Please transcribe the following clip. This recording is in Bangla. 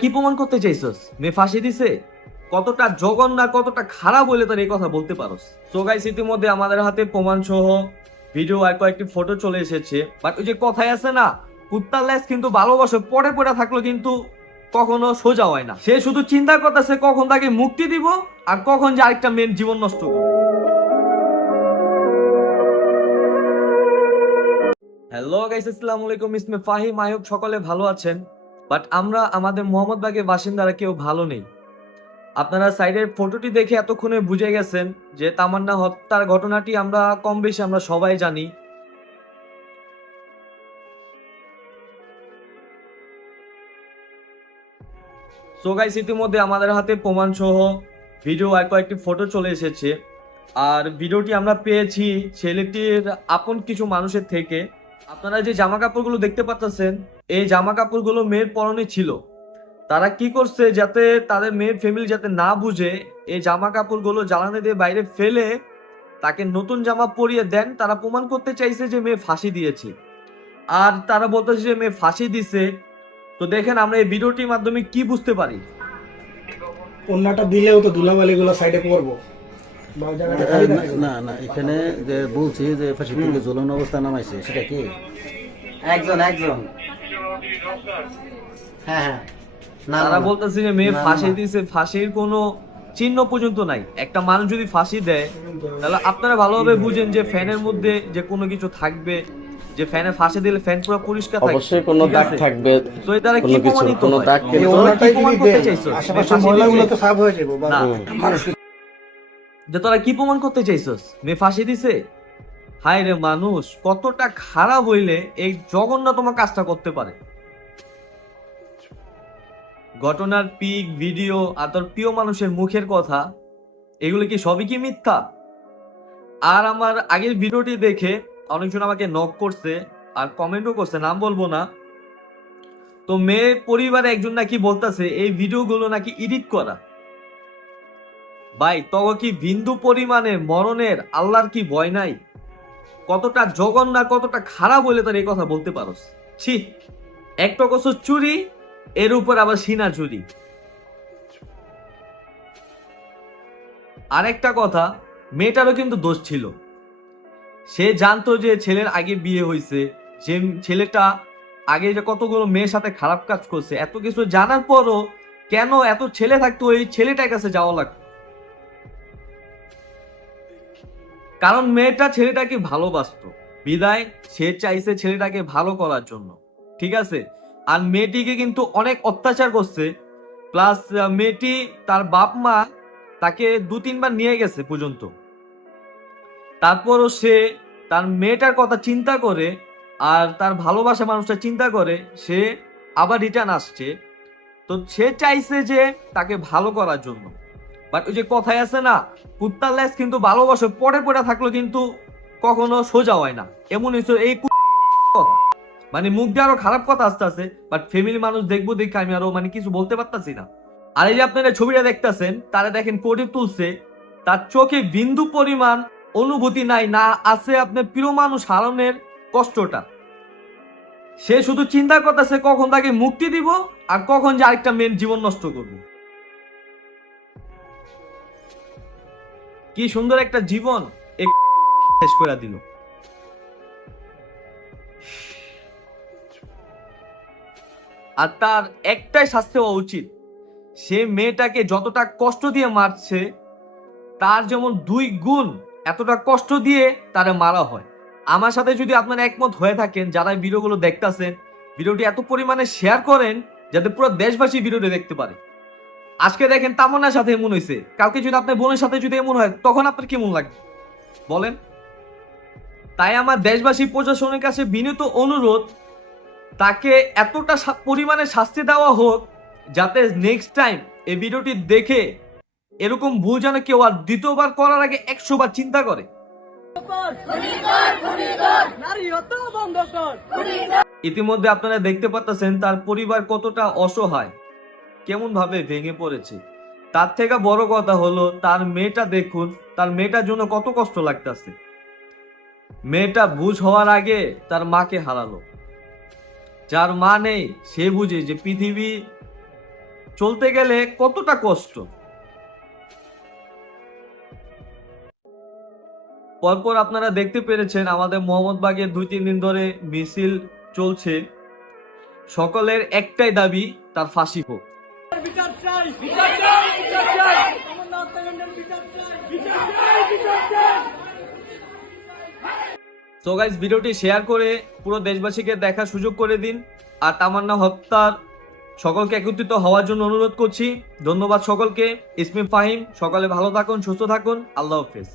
কি প্রমাণ করতে চাইছস? মেয়ে ফাঁসি দিছে? কতটা জঘন্য কতটা খারাপ হইলে তার এই কথা বলতে পারোস? সো গাইস, ইতিমধ্যে আমাদের হাতে প্রমাণ সহ ভিডিও আর কয়েকটি ফটো চলে এসেছে। বাট ওই যে কথাই আছে না, কুত্তার লেজ কিন্তু ভালোবাসে পড়ে পড়ে থাকলো কিন্তু কখনো সোজা হয় না। সে শুধু চিন্তা করতেছে কখন তাকে মুক্তি দিব আর কখন যে আরেকটা মেয়ের জীবন নষ্ট করব। হ্যালো গাইস, আসসালামু আলাইকুম। ইসমে ফাহিম। আই হোপ সকলে ভালো আছেন। বাট আমরা আমাদের মোহাম্মদবাগের বাসিন্দারা কেউ ভালো নেই। আপনারা সাইডের ফটোটি দেখে এতক্ষণে বুঝে গেছেন যে তামান্না হত্যার ঘটনাটি আমরা কম বেশি আমরা সবাই জানি। সো গাইস, ইতিমধ্যে আমাদের হাতে প্রমাণ সহ ভিডিও আর কয়েকটি ফটো চলে এসেছে। আর ভিডিওটি আমরা পেয়েছি ছেলেটির আপন কিছু মানুষের থেকে। আপনারা যে জামা কাপড়গুলো দেখতে পাচ্ছেন, এই জামা কাপড়গুলো মেয়ের পরনে ছিল। তারা কি করছে যাতে তাদের মেয়ের ফ্যামিলি যাতে না বুঝে, এই জামা কাপড়গুলো জ্বালানি দিয়ে বাইরে ফেলে তাকে নতুন জামা পরিয়ে দেন। তারা প্রমাণ করতে চাইছে যে মেয়ে ফাঁসি দিয়েছে, আর তারা বলতেছে যে মেয়ে ফাঁসি দিছে। তো দেখেন আমরা এই ভিডিওটির মাধ্যমে কি বুঝতে পারি। অন্যটা দিলেও তো ধুলাবালি গুলো সাইডে পড়বো। না না, এখানে যে বলছি যে ফাঁসি থেকে ঝুলানো অবস্থা নামাইছে সেটা কি? একজন হ্যাঁ হ্যাঁ না তারা বলতেছে যে মেয়ে ফাঁসি দিয়েছে, ফাঁসির কোনো চিহ্ন পর্যন্ত নাই। একটা মানুষ যদি ফাঁসি দেয় তাহলে আপনারা ভালোভাবে বুঝেন যে ফ্যানের মধ্যে যে কোনো কিছু থাকবে, যে ফ্যানে ফাঁসি দিলে ফ্যান পুরো পরিষ্কার থাকে, অবশ্যই কোনো ঠিক দাগ আছে? থাকবে, তো এই দ্বারা কি কোনো কিছু প্রমাণিত কোনো হয়? দাগ এই কিন্তু অন্যটাই প্রমাণ যদি করতে দেন, চাইছো? আশেপাশে ফাঁসি ময়লাগুলো দিলে- তো সাফ হয়ে যাবো বা না। মানুষ যে তোরা কি প্রমাণ করতে চাইছস? মেয়ে ফাঁসি দিছে? হায় রে মানুষ, কতটা খারাপ হইলে এই জঘন্যতম কাজটা করতে পারে। ঘটনার পিক, ভিডিও আর তোর প্রিয় মানুষের মুখের কথা, এগুলো কি সবই কি মিথ্যা? আর আমার আগের ভিডিওটি দেখে অনেকজন আমাকে নক করছে আর কমেন্টও করছে, নাম বলবো না। তো মেয়ের পরিবারে একজন নাকি বলতেছে এই ভিডিওগুলো নাকি এডিট করা। ভাই, তবে কি বিন্দু পরিমাণে মরণের আল্লাহর কি ভয় নাই? কতটা জঘন্য কতটা খারাপ হইলে তার এই কথা বলতে পারোস? ছি, একটা কসর চুরি, এর উপর আবার সিনা চুরি। আরেকটা কথা, মেয়েটারও কিন্তু দোষ ছিল। সে জানতো যে ছেলের আগে বিয়ে হয়েছে, যে ছেলেটা আগে যে কতগুলো মেয়ের সাথে খারাপ কাজ করছে, এত কিছু জানার পরও কেন এত ছেলে থাকতো ওই ছেলেটার কাছে যাওয়া লাগতো? কারণ মেয়েটা ছেলেটাকে ভালোবাসতো, বিদায় সে চাইছে ছেলেটাকে ভালো করার জন্য, ঠিক আছে? আর মেয়েটিকে কিন্তু অনেক অত্যাচার করছে। প্লাস মেয়েটি তার বাপ মা তাকে 2-3 বার নিয়ে গেছে পর্যন্ত। তারপরও সে তার মেয়েটার কথা চিন্তা করে আর তার ভালোবাসা মানুষটা চিন্তা করে সে আবার রিটার্ন আসছে। তো সে চাইছে যে তাকে ভালো করার জন্য। বাট ওই যে কথাই আছে না, কুত্তার লেজ কিন্তু ভালোবাসে পড়ে পড়ে থাকলো কিন্তু কখনো সোজা হয় না। এমন হয়েছে এই কথা, মানে মুখ দিয়ে আরো খারাপ কথা আসতে আছে, বাট ফ্যামিলি মানুষ দেখবো দেখে আমি আরো মানে কিছু বলতে পারতাছি না। আর এই যে আপনারা ছবিটা দেখতেছেন, তারা দেখেন কোটে তুলছে, তার চোখে বিন্দু পরিমাণ অনুভূতি নাই, না আছে আপনার প্রিয় মানুষ হারানোর কষ্টটা। সে শুধু চিন্তা করতেছে কখন তাকে মুক্তি দিব আর কখন যে আরেকটা মেয়ের জীবন নষ্ট করব। কি সুন্দর একটা জীবন শেষ করে দিল। আর তার একটাই শাস্তি হওয়া উচিত, সে মেয়েটাকে যতটা কষ্ট দিয়ে মারছে তার যেমন 2 গুণ এতটা কষ্ট দিয়ে তারে মারা হয়। আমার সাথে যদি আপনারা একমত হয়ে থাকেন, যারা ভিডিওগুলো দেখতেছেন, ভিডিওটি এত পরিমাণে শেয়ার করেন যাতে পুরো দেশবাসী ভিডিওটি দেখতে পারে। আজকে দেখেন তামান্নার সাথে এমন হয়েছে, কালকে যদি আপনার বোনের সাথে যদি এমন হয় তখন আপনার কেমন লাগবে বলেন? তাই আমার দেশবাসী প্রশাসনের কাছে বিনীত অনুরোধ, তাকে এতটা পরিমাণে শাস্তি দেওয়া হোক যাতে নেক্সট টাইম এই ভিডিওটি দেখে এরকম ভুল যেন কেউ আর দ্বিতীয়বার করার আগে 100 বার চিন্তা করে। ইতিমধ্যে আপনারা দেখতে পাচ্ছেন তার পরিবার কতটা অসহায়, কেমন ভাবে ভেঙে পড়েছে। তার থেকে বড় কথা হলো তার মেয়েটা দেখুন, তার মেয়েটার জন্য কত কষ্ট লাগতেছে। মেয়েটা বুঝ হওয়ার আগে তার মাকে হারালো। যার মা নেই সে বুঝে যে পৃথিবী চলতে গেলে কতটা কষ্ট। পরপর আপনারা দেখতে পেরেছেন আমাদের মোহাম্মদবাগের 2-3 দিন ধরে মিছিল চলছে। সকলের একটাই দাবি, তার ফাঁসি হোক। সো গাইস, ভিডিওটি শেয়ার করে পুরো দেশবাসীকে দেখার সুযোগ করে দিন। আর তামান্না হত্যার সকলকে একত্রিত হওয়ার জন্য অনুরোধ করছি। ধন্যবাদ সকলকে। ইসমি ফাহিম, সকালে ভালো থাকুন, সুস্থ থাকুন। আল্লাহ হাফেজ।